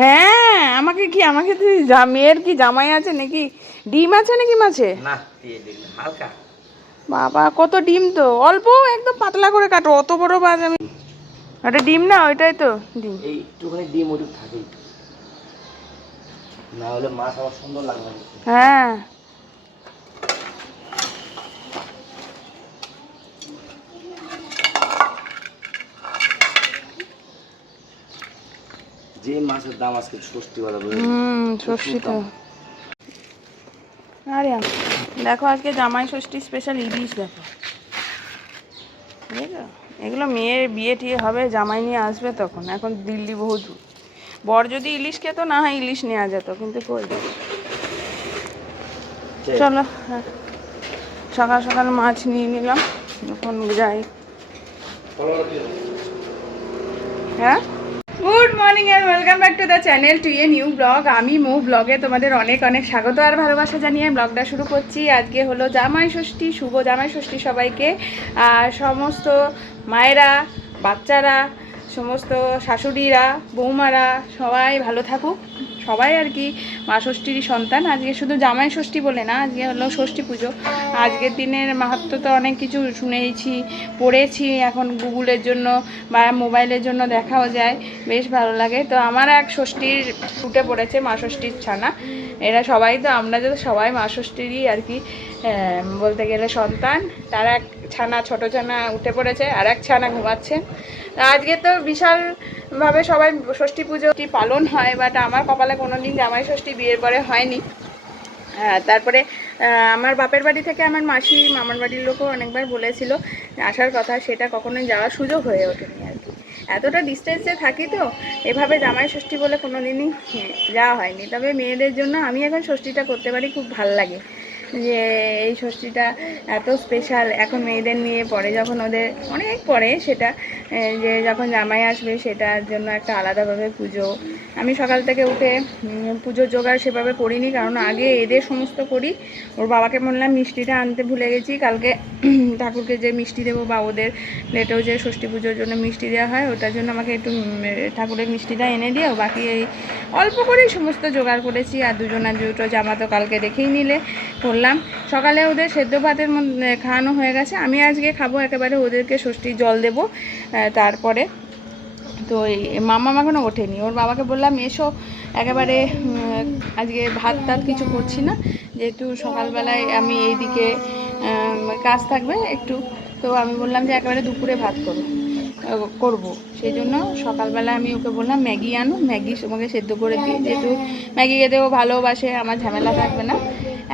হ্যাঁ আমাকে কি আমাকে তুই মেয়ের কি জামাই আছে নাকি? ডিম আছে নাকি মাছে? না হালকা বাবা কত ডিম তো, অল্প একদম পাতলা করে কাটো, অত বড় মাছ আমি। ওটা ডিম না, ওইটাই তো ডিম। একটুখানি ডিম ওটুক থাকেই, না হলে মাছ আবার সুন্দর লাগবে না। হ্যাঁ যে মাছের দাম আজকে ষষ্ঠী বলা ষষ্ঠী তো। আরে দেখো আজকে জামাই ষষ্ঠী স্পেশাল ইলিশ, দেখো বুঝলো, এগুলো মেয়ের বিয়ে টিয়ে হবে, জামাই নিয়ে আসবে তখন, এখন দিল্লি বহু দূর। বর যদি ইলিশ খেত না হয় ইলিশ নেওয়া যেত, কিন্তু কই। চলো হ্যাঁ, সকাল সকাল মাছ নিয়ে নিলাম, এখন যাই। হ্যাঁ good morning and welcome back to the channel to a new blog. আমি মৌ ব্লগে তোমাদের অনেক অনেক স্বাগত আর ভালোবাসা জানিয়ে ব্লগটা শুরু করছি। আজকে হলো জামাই ষষ্ঠী, শুভ জামাই ষষ্ঠী সবাইকে। আর সমস্ত মায়েরা, বাচ্চারা, সমস্ত শাশুড়িরা, বৌমারা সবাই ভালো থাকুক। সবাই আর কি মা ষষ্ঠীরই সন্তান। আজকে শুধু জামাই ষষ্ঠী বলে না, আজকে হলো ষষ্ঠী পুজো। আজকের দিনের মাহাত্ম্য তো অনেক কিছু শুনেছি, পড়েছি, এখন গুগলের জন্য বা মোবাইলের জন্য দেখাও যায়, বেশ ভালো লাগে। তো আমার এক ষষ্ঠীর উঠে পড়েছে, মা ষষ্ঠীর ছানা। এরা সবাই তো, আমরা তো সবাই মা ষষ্ঠীরই আর কি বলতে গেলে সন্তান। তার এক ছানা, ছোটো ছানা উঠে পড়েছে, আর এক ছানা ঘুমাচ্ছে। আজকে তো বিশালভাবে সবাই ষষ্ঠী পুজোটি পালন হয়, বাট আমার কপালে কোনো দিন জামাই ষষ্ঠী বিয়ের পরে হয়নি। তারপরে আমার বাপের বাড়ি থেকে আমার মাসি, মামার বাড়ির লোকও অনেকবার বলেছিল আসার কথা, সেটা কখনোই যাওয়ার সুযোগ হয়ে ওঠেনি আর কি। এতটা ডিস্টেন্সে থাকি তো, এভাবে জামাই ষষ্ঠী বলে কোনো দিনই যাওয়া হয়নি। তবে মেয়েদের জন্য আমি এখন ষষ্ঠীটা করতে পারি, খুব ভাল লাগে যে এই ষষ্ঠীটা এত স্পেশাল। এখন মেয়েদের নিয়ে পরে, যখন ওদের অনেক পরে সেটা, যে যখন জামাই আসবে সেটার জন্য একটা আলাদাভাবে পুজো। আমি সকাল থেকে উঠে পুজোর জোগাড় সেভাবে করিনি, কারণ আগে এদের সমস্ত করি। ওর বাবাকে বললাম মিষ্টিটা আনতে ভুলে গেছি, কালকে ঠাকুরকে যে মিষ্টি দেবো বা ওদের লেটেও যে ষষ্ঠী পুজোর জন্য মিষ্টি দেওয়া হয়, ওটার জন্য আমাকে একটু ঠাকুরের মিষ্টিটা এনে দিও। বাকি এই অল্প করেই সমস্ত জোগাড় করেছি। আর দুটো জামা তো কালকে দেখেই নিলে করলাম। সকালে ওদের সেদ্ধ ভাতের মধ্যে খাওয়ানো হয়ে গেছে, আমি আজকে খাবো একেবারে, ওদেরকে ষষ্ঠীর জল দেবো। তারপরে তো মামা এখনও ওঠেনি, ওর বাবাকে বললাম এসো একেবারে, আজকে ভাত টাত কিছু করছি না, যেহেতু সকালবেলায় আমি এইদিকে কাজ থাকবে একটু। তো আমি বললাম যে একেবারে দুপুরে ভাত করবো। সেই জন্য সকালবেলা আমি ওকে বললাম ম্যাগি আনো, ম্যাগি তোমাকে সেদ্ধ করে দিই, যেহেতু ম্যাগি খেতেও ভালোবাসে, আমার ঝামেলা থাকবে না।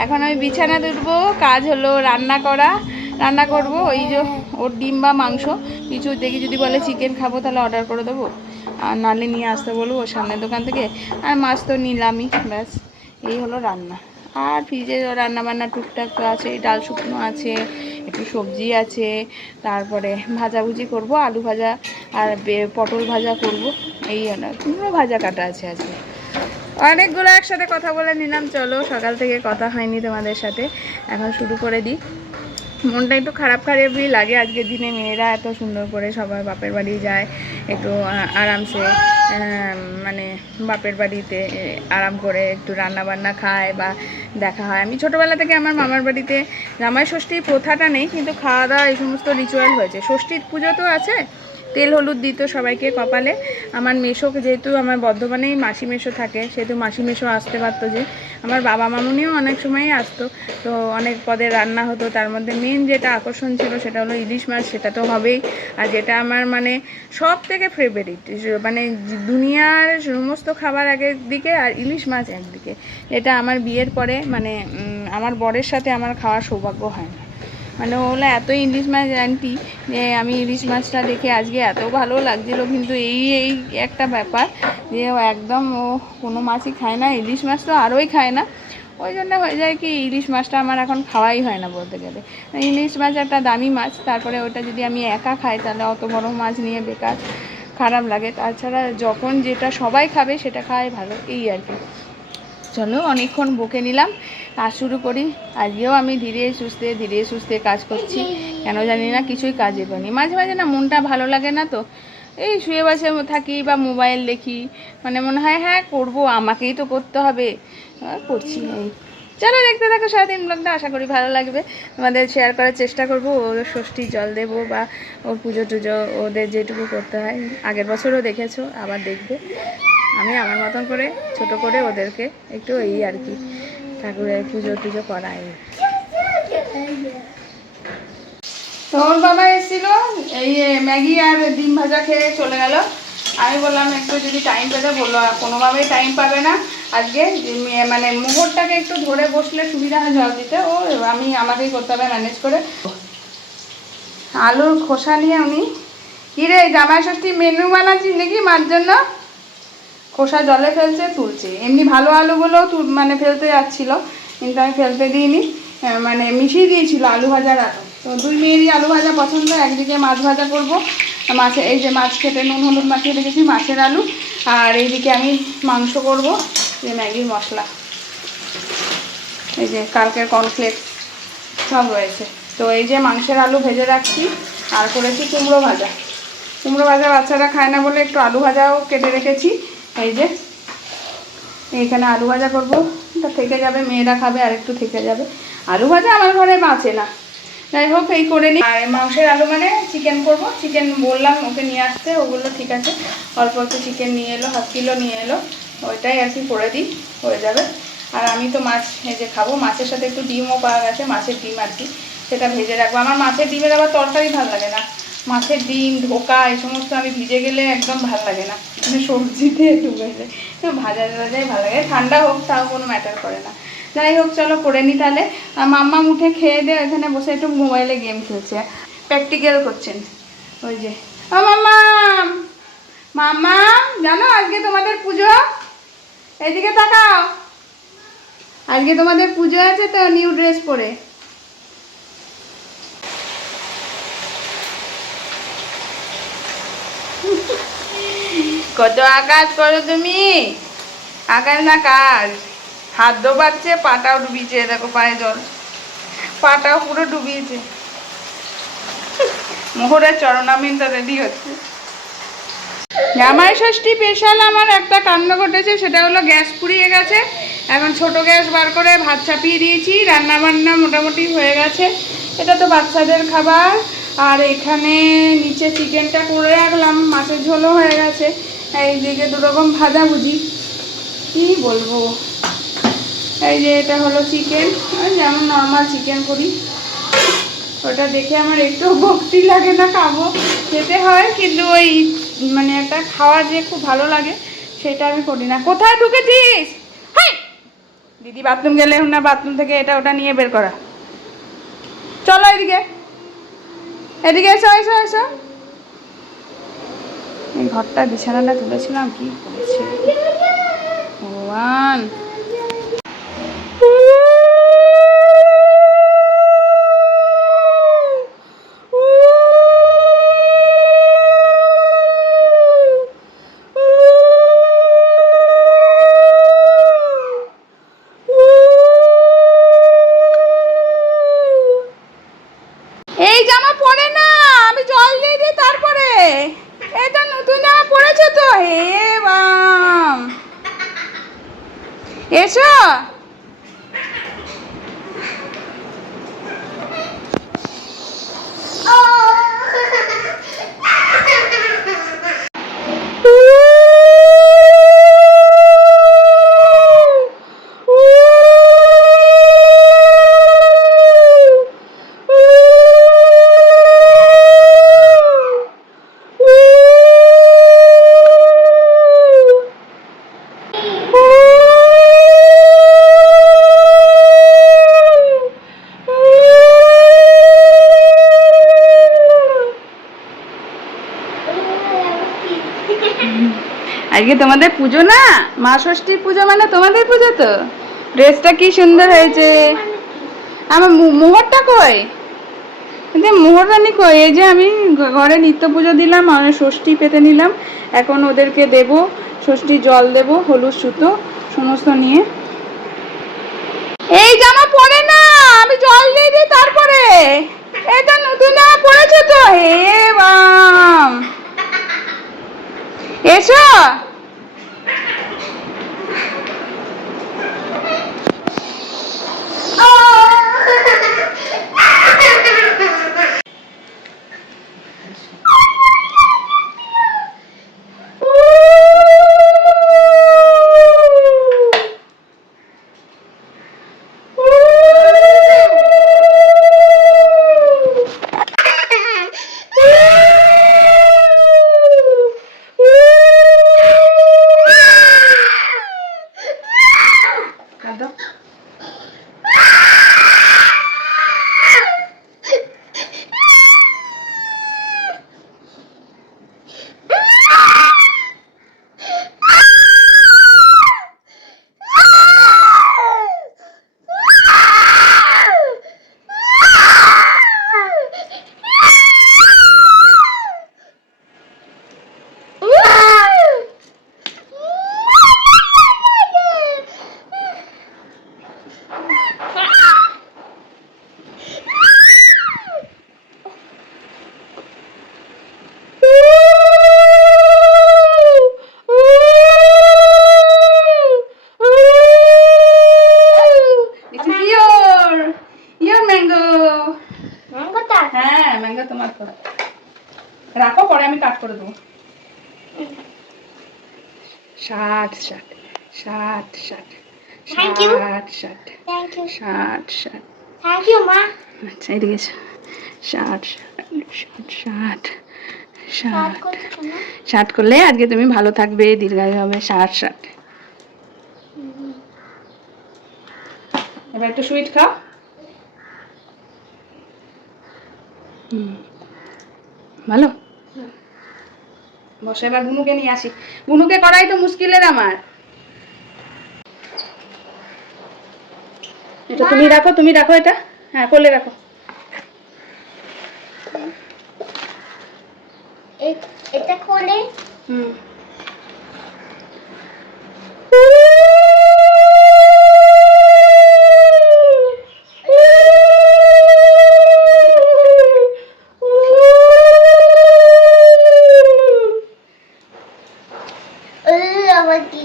এখন আমি বিছানা তুলবো, কাজ হলো রান্না করব। ওই যে ওর ডিম বা মাংস কিছু দেখি, যদি বলে চিকেন খাবো তাহলে অর্ডার করে দেবো, আর নাহলে নিয়ে আসতে বলবো ওর সামনের দোকান থেকে। আর মাছ তো নিলামই, ব্যাস এই হলো রান্না। আর ফ্রিজে রান্নাবান্না টুকটাক তো আছে, ডাল শুকনো আছে, একটু সবজি আছে, তারপরে ভাজাভুজি করব, আলু ভাজা আর পটল ভাজা করব, এই কুমড়ো ভাজা কাটা আছে আজকে। অনেকগুলো একসাথে কথা বলে নিলাম। চলো, সকাল থেকে কথা হয়নি তোমাদের সাথে, এখন শুরু করে দিই। মনটা একটু খারাপই লাগে আজকের দিনে। মেয়েরা এত সুন্দর করে সবাই বাপের বাড়ি যায়, একটু আরামসে, মানে বাপের বাড়িতে আরাম করে একটু রান্নাবান্না খায় বা দেখা হয়। আমি ছোটোবেলা থেকে আমার মামার বাড়িতে জামাই ষষ্ঠীর প্রথাটা নেই, কিন্তু খাওয়া দাওয়া এই সমস্ত রিচুয়াল হয়েছে। ষষ্ঠীর পুজো তো আছে, তেল হলুদ দিত সবাইকে কপালে। আমার মেশোকে, যেহেতু আমার বর্ধমানেই মাসি মেশো থাকে, সেহেতু মাসি মেশো আসতে পারতো, যে আমার বাবা মামুনিও অনেক সময়ই আসতো। তো অনেক পদের রান্না হতো, তার মধ্যে মেন যেটা আকর্ষণ ছিল সেটা হলো ইলিশ মাছ, সেটা তো হবেই। আর যেটা আমার মানে সব থেকে ফেভারিট, মানে দুনিয়ার সমস্ত খাবার আগের দিকে আর ইলিশ মাছ একদিকে, এটা আমার বিয়ের পরে মানে আমার বরের সাথে আমার খাওয়ার সৌভাগ্য হয় না। মানে ওগুলো এত ইলিশ মাছ আনটি, যে আমি ইলিশ মাছটা দেখে আজকে এত ভালো লাগছিলো। কিন্তু এই একটা ব্যাপার যে একদম ও কোনো মাছই খায় না, ইলিশ মাছ তো আরোই খায় না। ওই জন্য হয়ে যায় কি, ইলিশ মাছটা আমার এখন খাওয়াই হয় না বলতে গেলে। ইলিশ মাছ একটা দামি মাছ, তারপরে ওটা যদি আমি একা খাই তাহলে অত বড় মাছ নিয়ে বেকার, খারাপ লাগে। তাছাড়া যখন যেটা সবাই খাবে সেটা খাওয়াই ভালো, এই আর কি। চলো, অনেকক্ষণ বকে নিলাম, কাজ শুরু করি। আজকেও আমি ধীরে সুস্থে কাজ করছি, কেন জানি না কিছুই কাজে পাইনি। মাঝে মাঝে না মনটা ভালো লাগে না, তো এই শুয়ে বসে থাকি বা মোবাইল দেখি, মানে মনে হয় হ্যাঁ করবো, আমাকেই তো করতে হবে, করছি। এই চলো দেখতে থাকো সারাদিন ব্লগটা, আশা করি ভালো লাগবে, তোমাদের শেয়ার করার চেষ্টা করবো। ওদের ষষ্ঠী জল দেবো বা ওর পুজো টুজো ওদের যেটুকু করতে হয়, আগের বছরও দেখেছো, আবার দেখবে। আমি আমার মতন করে ছোট করে ওদেরকে একটু এই আর কি ঠাকুরের পুজো টুজো করাই। তোর বাবা এসেছিল, এই ম্যাগি আর ডিম ভাজা খেয়ে চলে গেল। আমি বললাম একটু যদি টাইম পেতে, বললো কোনোভাবেই টাইম পাবে না আজকে, মানে মোহরটাকে একটু ধরে বসলে সুবিধা হয় জল দিতে, ও আমাকেই করতে হবে ম্যানেজ করে। আলুর খোসা নিয়ে উনি, কিরে জামাই ষষ্ঠী মেনু বানাচ্ছিস নাকি মার জন্য? খোসা জলে ফেলছে, তুলছে। এমনি ভালো আলুগুলোও মানে ফেলতে যাচ্ছিলো, কিন্তু আমি ফেলতে দিইনি, মানে মিশিয়ে দিয়েছিল আলু ভাজার আলু। তো দুই মেয়েরই আলু ভাজা পছন্দ। একদিকে মাছ ভাজা করব, মাছে এই যে মাছ কেটে নুন হলুদ মাখিয়ে রেখেছি, মাছের আলু। আর এইদিকে আমি মাংস করব, যে ম্যাগির মশলা, এই যে কালকের কর্নফ্লেক্স সব রয়েছে। তো এই যে মাংসের আলু ভেজে রাখছি, আর করেছি কুমড়ো ভাজা। কুমড়ো ভাজা বাচ্চারা খায় না বলে একটু আলু ভাজাও কেটে রেখেছি। এই যে এইখানে আলু ভাজা করবো, এটা থেকে যাবে, মেয়েরা খাবে আর একটু থেকে যাবে। আলু ভাজা আমার ঘরে বাঁচে না, যাই হোক এই করে নিই। আর মাংসের আলু মানে চিকেন করব, চিকেন বললাম ওকে নিয়ে আসতে, ওগুলো ঠিক আছে, অল্প অল্প চিকেন নিয়ে এলো, 1/2 কিলো নিয়ে এলো, ওইটাই আর কি করে দিই, হয়ে যাবে। আর আমি তো মাছ এই যে খাবো, মাছের সাথে একটু ডিমও পাওয়া গেছে, মাছের ডিম আর কি, সেটা ভেজে রাখবো। আমার মাছের ডিমের আবার তরকারি ভালো লাগে না, মাছের ডিম ধোকা এই সমস্ত আমি ভিজে গেলে একদম ভালো লাগে না, মানে সবজিতে ডুবে যায়, ভাজা ভাজাই ভালো লাগে, ঠান্ডা হোক তাও কোনো ম্যাটার করে না। যাই হোক চলো করে নিই তাহলে। মাম্মা উঠে খেয়ে দিয়ে এখানে বসে একটু মোবাইলে গেম খেলছে, প্র্যাকটিক্যাল করছেন। ওই যে ও মাম্মা, মাম্মা জানো আজকে তোমাদের পুজো, এইদিকে তাকাও, আজকে তোমাদের পুজো আছে তো, নিউ ড্রেস পরে। কত আকাশ করো তুমি, আকাশ না কাজ, হাত ডোবাচ্ছে, পাটাও ডুবিয়েছে, দেখো পায়ে জল, পাটাও পুরো ডুবিয়েছে। মোহরের চরণামিনটা রেডি হচ্ছে। জামাই ষষ্ঠী স্পেশাল আমার একটা কাণ্ড ঘটেছে, সেটা হলো গ্যাস পুড়িয়ে গেছে। এখন ছোট গ্যাস বার করে ভাত চাপিয়ে দিয়েছি, রান্না বান্না মোটামুটি হয়ে গেছে। এটা তো বাচ্চাদের খাবার। আর এখানে নিচে চিকেনটা করে রাখলাম, মাছের ঝোলও হয়ে গেছে, এইদিকে 2 রকম ভাজাভুজি, কি বলবো। এই যে এটা হলো চিকেন, যেমন নর্মাল চিকেন করি, ওটা দেখে আমার একটু ভক্তি লাগে না, খাবো খেতে হয়, কিন্তু ওই মানে একটা খাওয়া যে খুব ভালো লাগে সেটা আমি করি না। কোথায় ঢুকেছিস? হাই দিদি বাথরুম গেলে না, বাথরুম থেকে এটা ওটা নিয়ে বের করা। চলো এদিকে, এদিকে এসো এসো এসো। এই ঘরটা বিছানাটা তুলেছিলাম, কি করেছে ভগবান। এই জামা পরে না, আমি জল দিয়ে দিই তারপরে। এটা নতুন জামা পরেছো তো, হে বাম, এসো। আজকে তোমাদের পুজো না, মা ষষ্ঠীর পুজো মানে তোমাদের পুজো তো। ড্রেসটা কি সুন্দর হয়েছে। আমার মোহরটা কই, কিন্তু মোহরানি কই? এই যে আমি ঘরে নিত্য পুজো দিলাম, আমি ষষ্ঠী পেতে নিলাম, এখন ওদেরকে দেব, ষষ্ঠী জল দেব, হলুদ সুতো সমস্ত নিয়ে। এই জামা পরে না, আমি জল দিয়ে দিই তারপরে। এটা নতুন জামা পরেছো তো, হে বাম। এসো। হ্যাঁ ম্যাঙ্গো তোমার তো, রাখো পরে আমি কাট করে দেবো। 60 60 60 60 Thank you. 60 Thank you. 60 60। Thank you, Ma. আচ্ছা এদিকে এসো। 60 60 60 Start 60 করতে কেন? 60 করলে আজকে তুমি ভালো থাকবে, দীর্ঘায়ু হবে। 60 60। এবার একটু সুইট খাও। ভালো বসে, এবার বুনুকে নিয়ে আসি। বুনুকে করাই তো মুশকিলের আমার। এটা তুমি রাখো, তুমি রাখো এটা। হ্যাঁ কোলে রাখো। এটা খোলে। হুম আবার কি?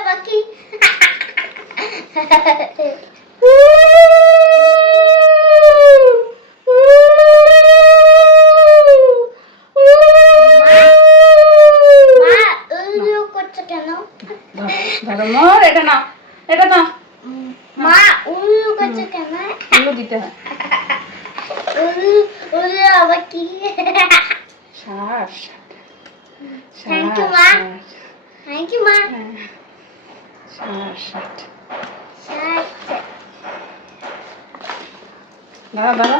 আবার কি? ধরো মোর, এটা না, এটা না। মা উল্লু করছে কেন? এগুলো দিতে হয়। উল্লু আবার কি? 60 Thank you, Ma. Thank you, Ma. 60। Shut. দাঁড়া দাঁড়া।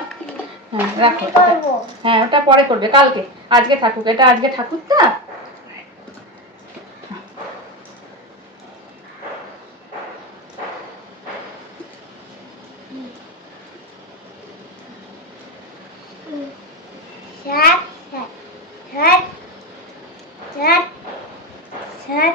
হ্যাঁ রাখো আমি করবো। হ্যাঁ ওটা পরে করবে, কালকে। আজকে থাকুক, এটা আজকে ঠাকুর তা। Shut. Shut. Shut. Shut.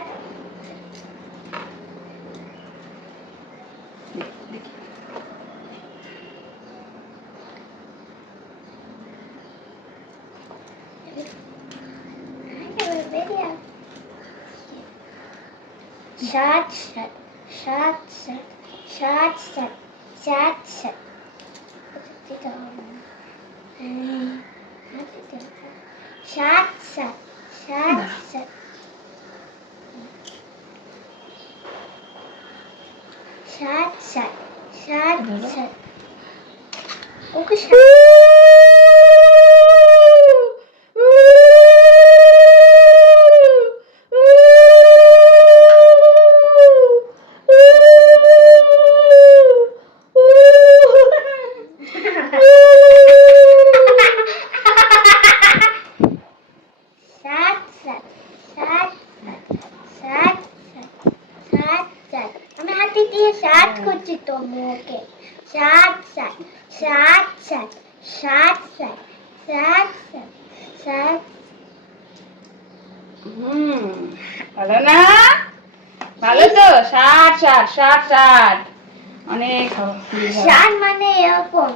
Shut, shut, shut, shut, shut, shut, shut, shut. Shut, shut, shut, shut. Shut, shut, shut, shut. Okay, shut. ভালো না? ভালো তো? 60 60 60 60 অনেক খাবো। 60 মানে এরকম।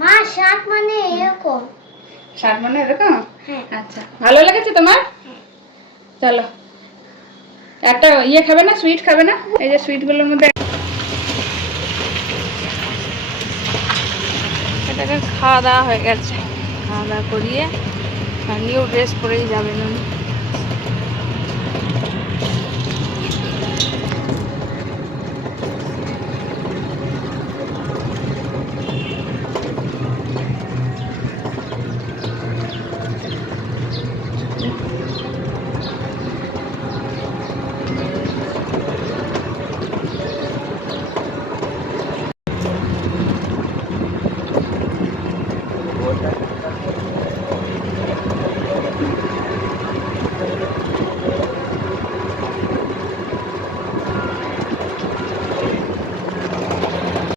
মা 60 মানে এরকম। 60 মানে এরকম? হ্যাঁ। আচ্ছা, ভালো লেগেছে তোমার? চলো, একটা ইয়ে খাবে না, সুইট খাবে না? এই যে সুইটগুলোর মধ্যে এটাকে খাওয়া দাওয়া হয়ে গেছে। খাওয়া দাওয়া করিয়ে নিউ ড্রেস পরেই যাবেন উনি।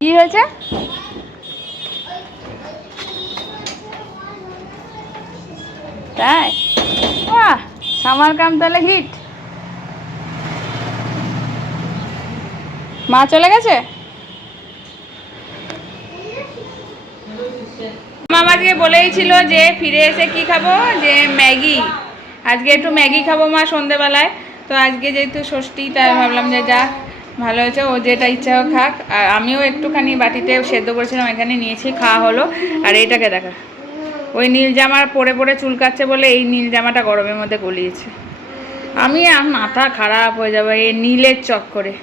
কি হয়েছে? তাই? বাহ, সামার কাম তাহলে হিট। মা চলে গেছে? মামা আজকে বলেই ছিল যে ফিরে এসে কি খাবো, যে ম্যাগি। আজকে একটু ম্যাগি খাবো মা সন্ধেবেলায়। তো আজকে যেহেতু ষষ্ঠী, তাই ভাবলাম যে যা ভালো হয়েছে, ও যেটা ইচ্ছা হোক খাক। আর আমিও একটুখানি বাটিতে সেদ্ধ করেছিলাম, এখানে নিয়েছি, খাওয়া হলো। আর এইটাকে দেখা, ওই নীল জামা পরে পরে চুলকাচ্ছে বলে এই নীল জামাটা গরমের মধ্যে গলিয়েছে। আমি মাথা খারাপ হয়ে যাবে এই নীলের চক্করে।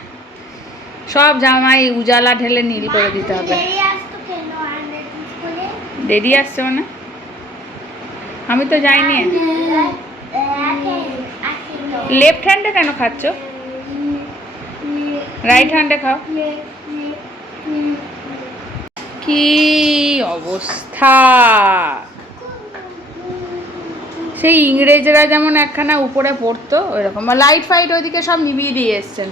সব জামাই উজালা ঢেলে নীল করে দিতে হবে। দেরি আসছে মানে? আমি তো যাইনি। লেফট হ্যান্ডে কেন খাচ্ছ? রাইট হ্যান্ডে খাও। কি অবস্থা! সেই ইংরেজরা যেমন একখানা উপরে পড়তো ওইরকম। লাইট ফাইট ওইদিকে সব নিভিয়ে দিয়ে এসছেন।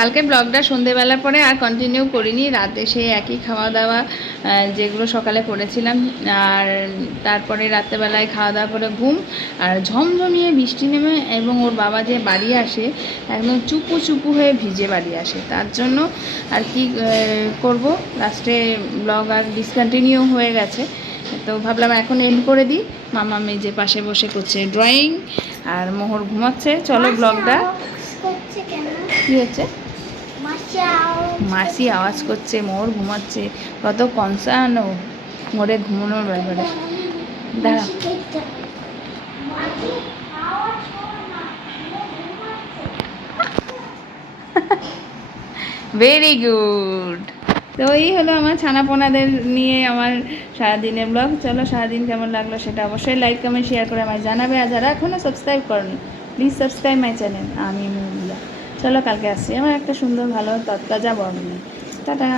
কালকে ব্লগটা সন্ধেবেলার পরে আর কন্টিনিউ করিনি। রাতে সেই একই খাওয়া দাওয়া যেগুলো সকালে করেছিলাম, আর তারপরে রাত্রেবেলায় খাওয়া দাওয়া করে ঘুম। আর ঝমঝমিয়ে বৃষ্টি নেমে এবং ওর বাবা যে বাড়ি আসে একদম চুপু চুপু হয়ে ভিজে বাড়ি আসে, তার জন্য আর কি করব, লাস্টে ব্লগ আর ডিসকন্টিনিউ হয়ে গেছে। তো ভাবলাম এখন এন্ড করে দিই। মামা মেজে পাশে বসে করছে ড্রয়িং, আর মোহর ঘুমাচ্ছে। চলো ব্লগটা। কি হচ্ছে? মাসি আওয়াজ করছে, মোর ঘুমাচ্ছে। কত কনসার্ন ও মোরে ঘুমানোর ব্যাপারে। দাঁড়া, ভেরি গুড। তো এই হলো আমার ছানাপোনাদের নিয়ে আমার সারাদিনের ব্লগ। চলো, সারাদিন কেমন লাগলো সেটা অবশ্যই লাইক কমেন্ট শেয়ার করে আমায় জানাবে। আর যারা এখনও সাবস্ক্রাইব করনি, প্লিজ সাবস্ক্রাইব মাই চ্যানেল আমি মুভিলা। চলো, কালকে আসছি আমার একটা সুন্দর ভালো তরতাজা ব্লগ নিয়ে। টাটা।